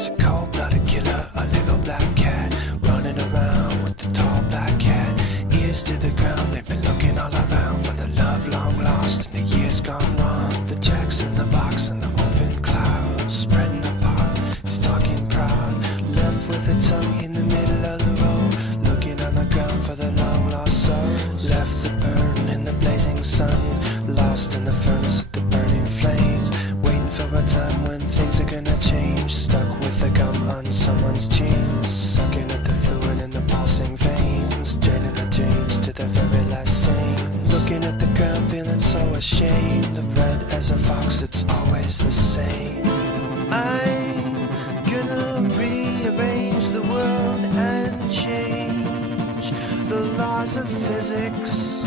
It's a cold-blooded killer, a little black cat, running around with the tall black cat. Ears to the ground, they've been looking all around for the love long lost and the years gone wrong. The jacks in the box and the open clouds, spreading apart, he's talking proud. Left with a tongue in the middle of the road, looking on the ground for the long lost souls. Left to burn in the blazing sun, lost in the furnace with the burning flames. Waiting for a time when things are gonna change. Stuck with a gum on someone's jeans, sucking at the fluid in the pulsing veins, draining the dreams to the very last scene. Looking at the ground, feeling so ashamed. Red as a fox, it's always the same. I'm gonna rearrange the world and change the laws of physics.